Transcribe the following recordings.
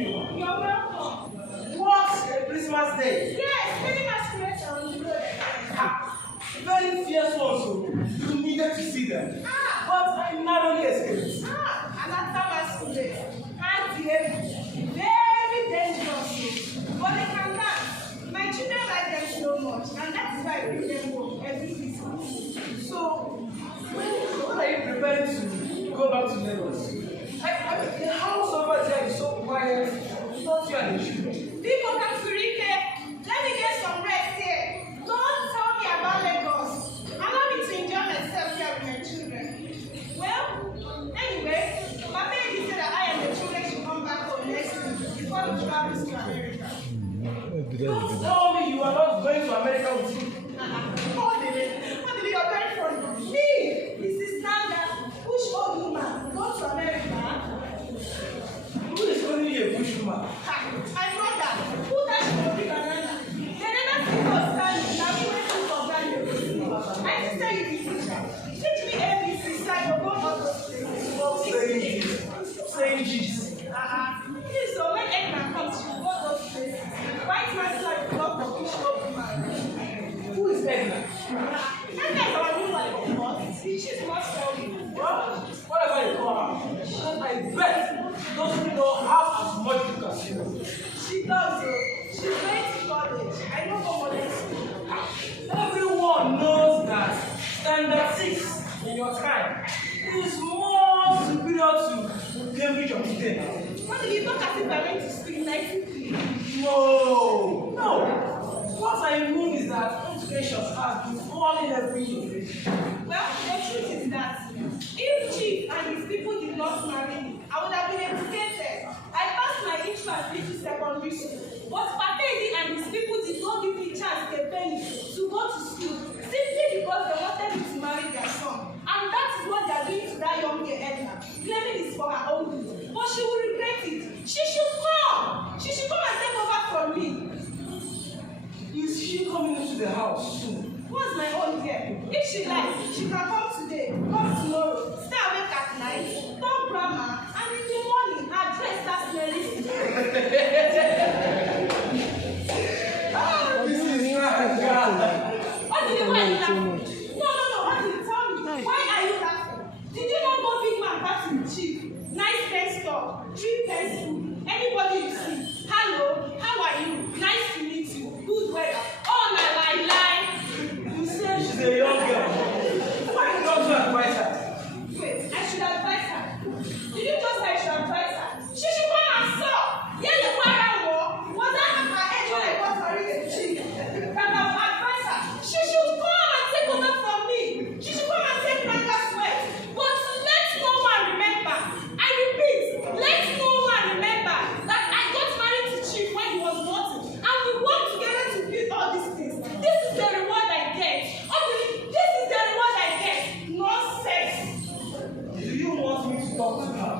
you. You're welcome. What a Christmas day. Yes, many masquerades are on the road. Very fierce ones, so you needed to see them. But I narrowly escaped. Another masquerade. And very dangerous. But they can dance. My children like them so much, and that is why I bring them home every Christmas. So, when are you preparing to go back to Lagos? The house over there is so quiet. Not you and the children. People can Furike. Let me get some rest here. Don't tell me about Lagos. Allow me to enjoy myself here with my children. Well, anyway, my baby said that I and the children should come back home next week before we travel to America. Don't tell me you are not going to America with me. What did you get from me? This is standard. Push old woman. Go to America. Who is only a bushwoman? I know that. Who that she will be banana? They never see us standing. Now we waiting for value. I just tell you the teacher. Teach me ABC so I will go all those places. Stop saying Jesus. Saying Jesus. Please, so when Edna comes, she will go those places. White man's life will not for push old woman. Who is Edna? Edna is our new wife, of course. She's not sorry. Well, whatever you call her, I bet she doesn't know half as much you can see. She does, she's going to college. I know what modern school. Everyone knows that standard 6 in your time is more superior to Cambridge of today. What did you talk as if I went to school in 1950? No. What I mean is that education has been falling every year. Well, the truth is that if Chief and his people did not marry me, I would have been educated. I passed my entrance into secondary school, but Patedi and his people did not give me chance to penny to go to school simply because they wanted me to marry their son. And that is what they are doing to that young girl Edna, claiming it's for her own good. But she will regret it. She should come. She should come and take over from me. Is she coming into the house soon? What's my own dear? If she likes, she can come today, come tomorrow, stay awake at night, talk grammar, and in the morning, her dress starts smelling. This is not What did you want to No, what did you tell me? Why are you laughing? Did you not go big man back to the chief? Nice pen store, 3 pence food, anybody you see. Hello, how are you? Nice to meet you. Good weather. Oh, my lie. You say she's a young girl. Why not to advise her? Wait, I should advise her. Did you just say I should advise her? She should come and stop. Yeah, the fire war. Was that at my age when I got married a chief? That I would advise her. She should come and take over from me. She should come and take my sweat. But let no one remember. I repeat, let no one remember that I got married to Chief when he was nothing. And we worked together to build all these things. This is the reward I get. Okay, this is the reward I get. No sex. Do you want me to talk to her?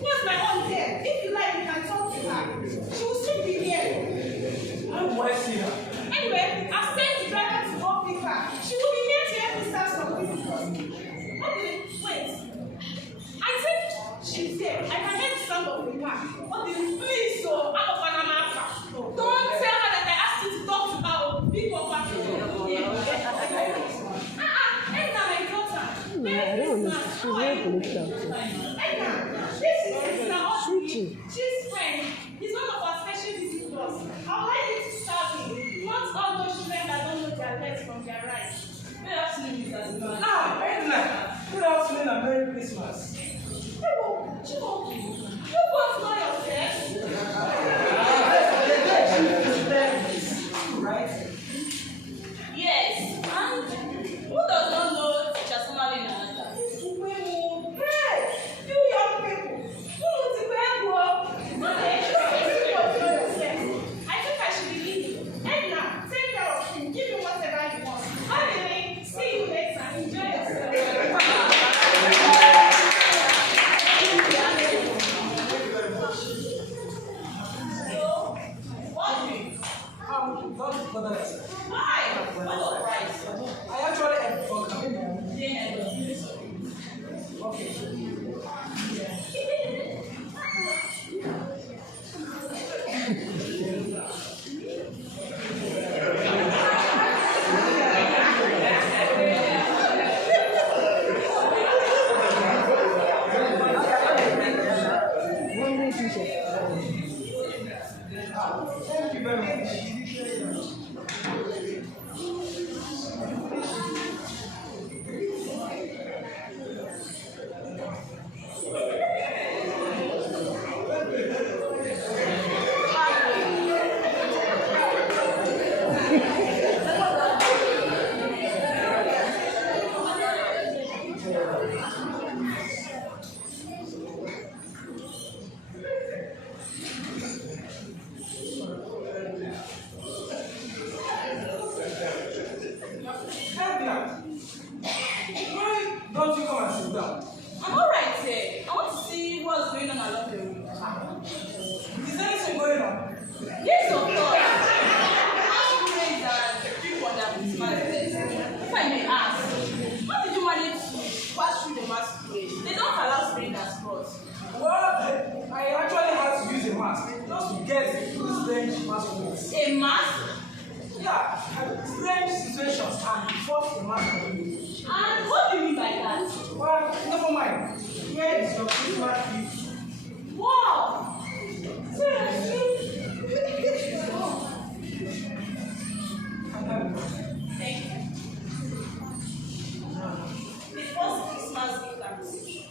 What's my own there? If you like, you can talk to her. She will soon be here. How do I see her? Anyway, I've sent the driver to go pick her. She will be here to help me start some business. Okay, wait. I think she's here. I can hear the sound of the car. Okay, please, so I'm a Panama. Don't tell her that I asked you to talk to her. Big Papa. Edna, my daughter. Merry Christmas. How are you? Edna, this is Sister Audrey. She's friend. He's one of our special visitors. I would like you to serve him. Not all those children that don't know their left from their right. Good afternoon, Mrs. Man. Edna. Good afternoon and Merry Christmas. Chico, you both know yourself. Right? Yes, and who does not know teacher Somali Nanda? Hey, you young people, who would you go? Okay, you both know yourself. I think I should be leaving. Edna, take care of him. Give him whatever he wants. Anyway, see you later. Enjoy yourself. Why? What price? I actually had okay. Thank you very much. Don't you come and sit down? I'm alright here. I want to see what's going on along the road. Is anything going on? Yes, of course. How praise and people that is married. If I may ask, how did you manage to pass through the masquerade? They don't allow strangers cross. Well, I actually had to use a mask just to get to the strange masquerades. A mask? Yeah, strange situations and force the masquerade. And what do you mean by that? Well, never mind. Here is your Christmas gift. Wow! Seriously? Thank you. The first Christmas gift I received.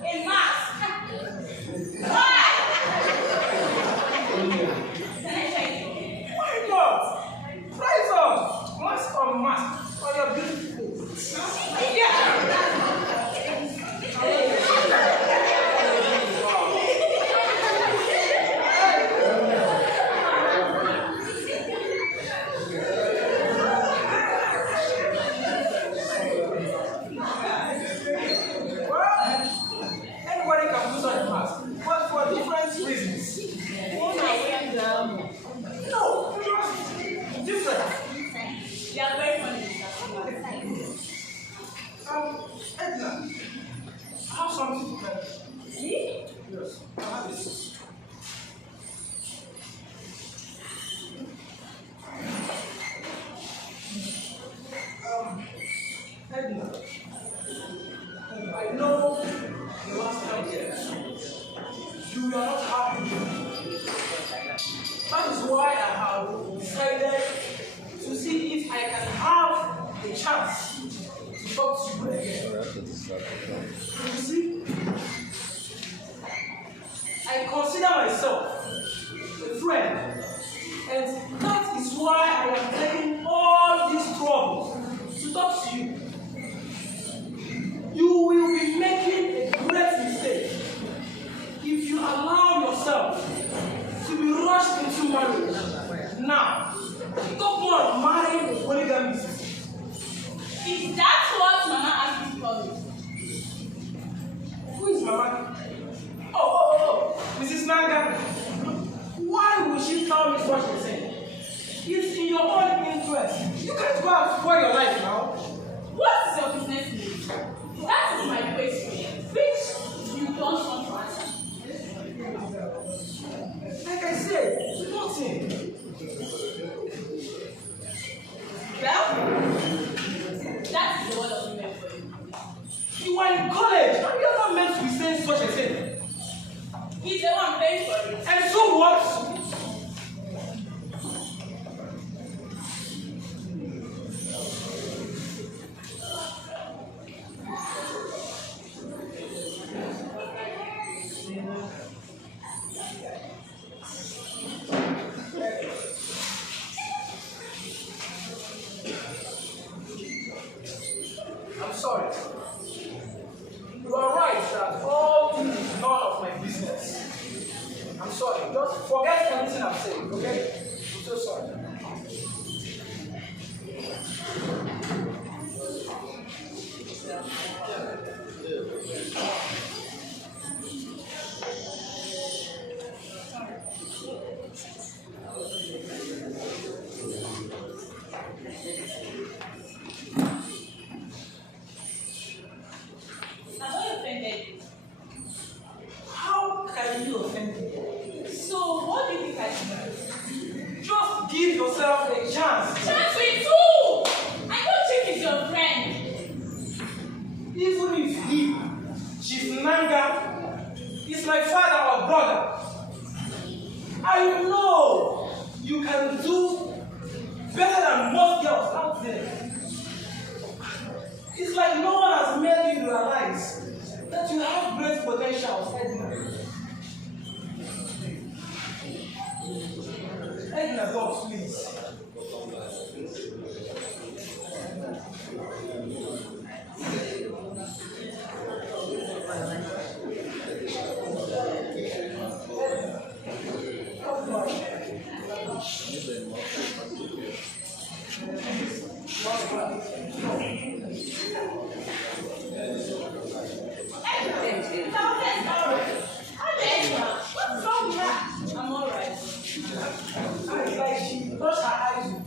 A mask! Why? Can I try it? Why not? Price up! Mask on mask on your beautiful face. Yeah! Anybody can put on a mask, but for different reasons. No, just different. They are very funny. Edna, I have something to tell you. Me? Yes, I have this. Edna, I know the last time here, you are not happy. That is why I have decided to see if I can have a chance to talk to you again. You see, I consider myself a friend, and that is why I am taking all these troubles to talk to you. You will be making a great mistake if you allow yourself to be rushed into marriage. Now, talk more of marrying a polygamist. Is that what Mama asked me to call you? Who is Mama? Oh, Mrs. Nanga. Why would she tell me what she's saying? It's in your own interest. You can't go and spoil your life now. What is your business name? That is my question, which you don't want to answer. Like I said, nothing. Well, that is the word of women for you. You are in college, and you're not meant to be saying such a thing. He's the one paying for it. And so what? I'm sorry. You are right that all this is none of my business. I'm sorry. Just forget everything I'm saying, okay? I'm so sorry. Have I offended you? How can you offend me? So, what do you think I should do? Just give yourself a chance. Chance with who? I don't think he's your friend. Even if he, she's Nanga, brother. I know you can do better than most girls out there. It's like no one has made you realize that you have great potential, Edna. Edna, God, please.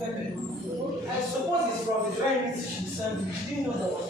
I suppose it's from the dry meat she sent me. She didn't know that was